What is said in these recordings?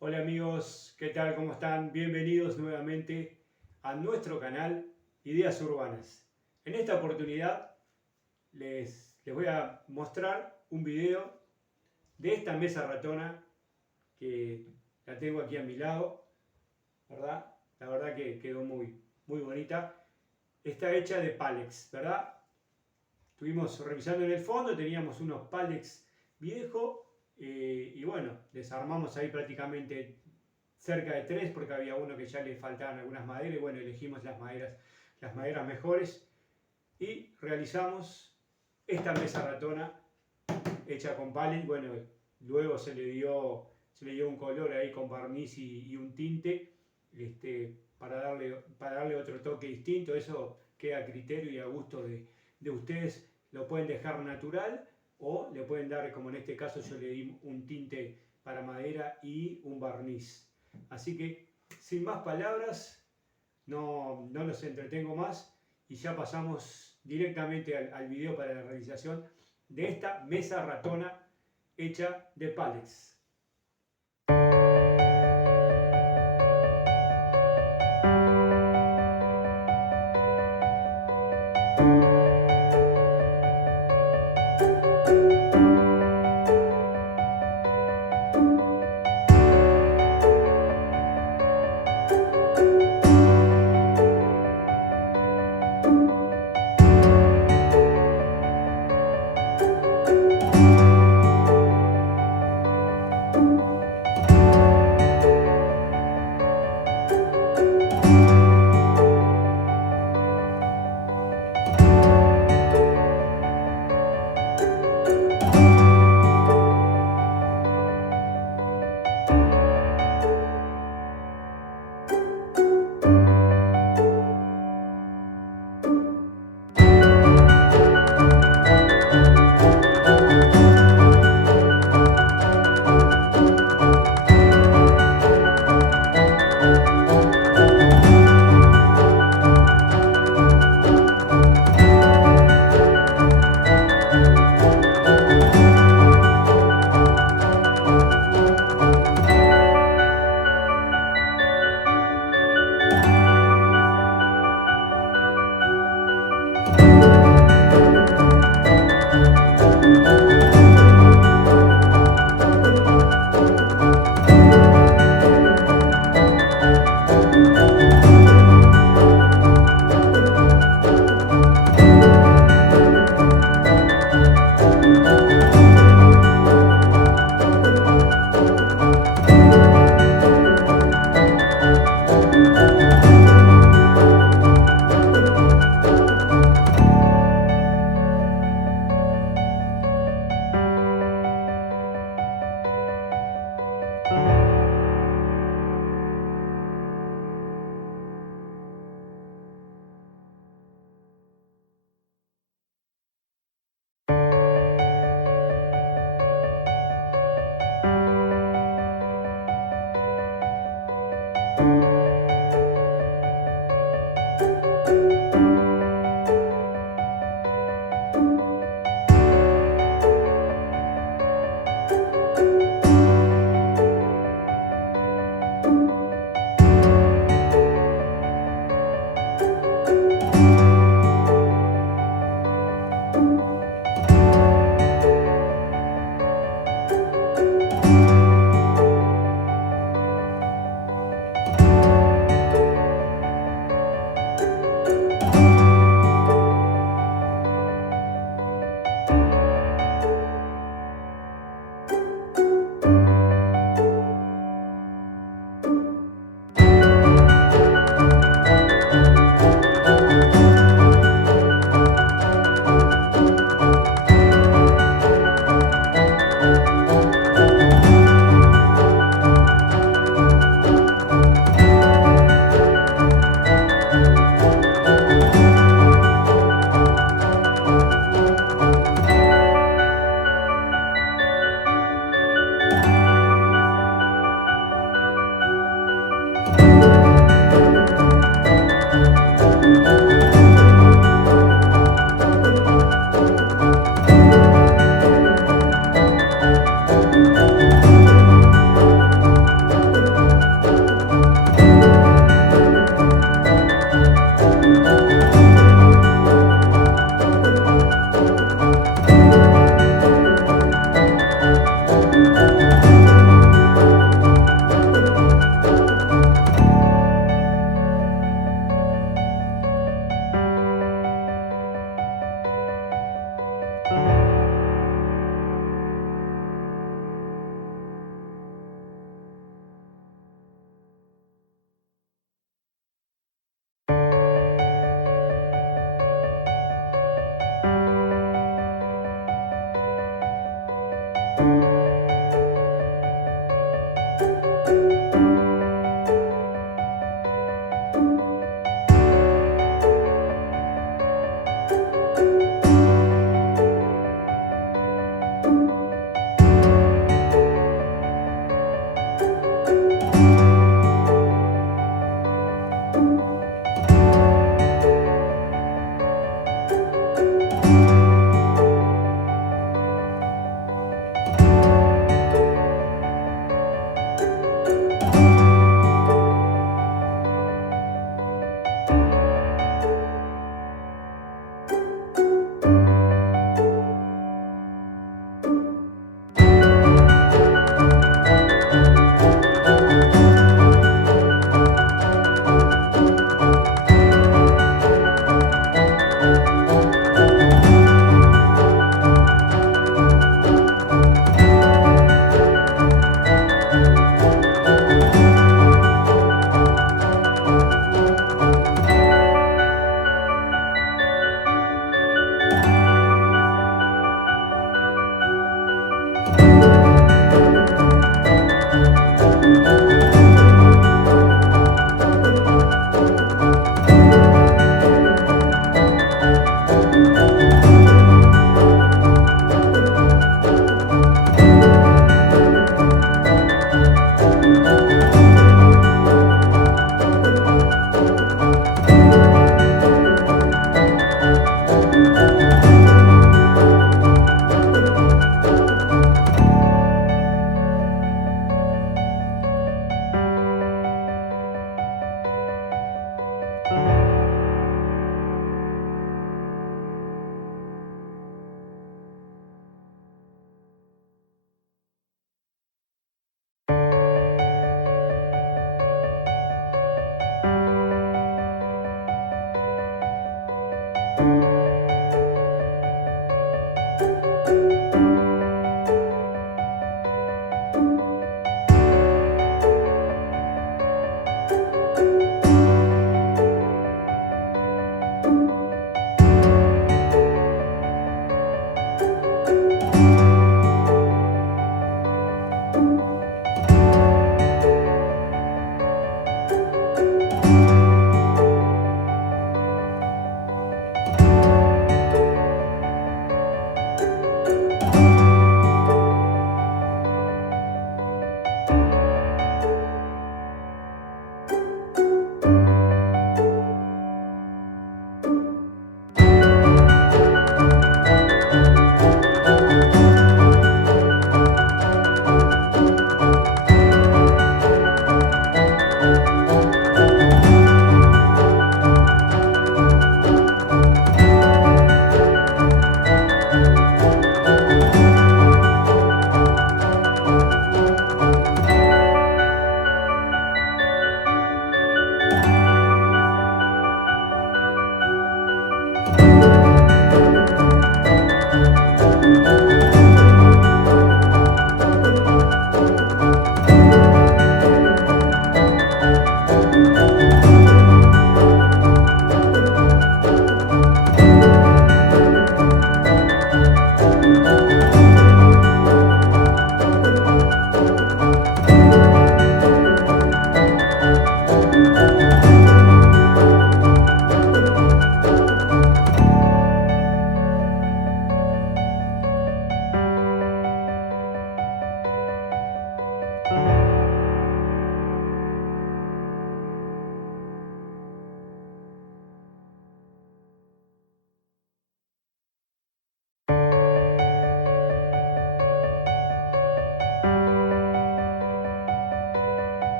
Hola amigos, ¿qué tal? ¿Cómo están? Bienvenidos nuevamente a nuestro canal Ideas Urbanas. En esta oportunidad les voy a mostrar un video de esta mesa ratona que la tengo aquí a mi lado, ¿verdad? La verdad que quedó muy bonita. Está hecha de Palex, ¿verdad? Estuvimos revisando en el fondo, teníamos unos Palex viejos y bueno, desarmamos ahí prácticamente cerca de 3 porque había uno que ya le faltaban algunas maderas y bueno, elegimos las maderas mejores y realizamos esta mesa ratona hecha con pallet. Bueno, luego se le dio un color ahí con barniz y un tinte para darle otro toque distinto. Eso queda a criterio y a gusto de ustedes. Lo pueden dejar natural o le pueden dar, como en este caso yo le di un tinte para madera y un barniz. Así que sin más palabras, no los entretengo más y ya pasamos directamente al video para la realización de esta mesa ratona hecha de pallets.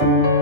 Chao.